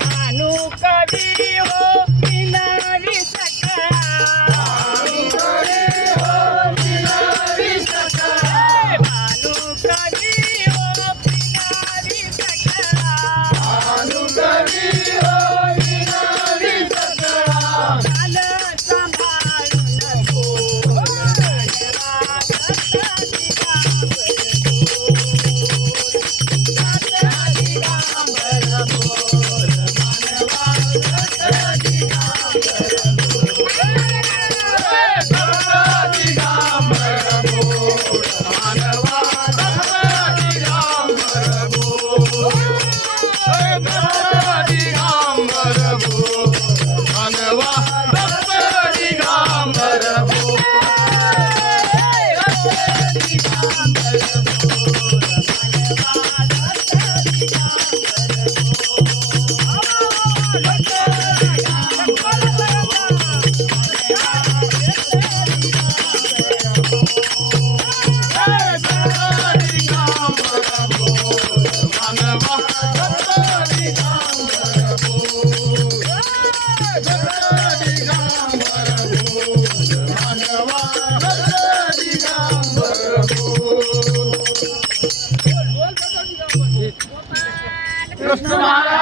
Panu kabhi ho, Krishna Maharaj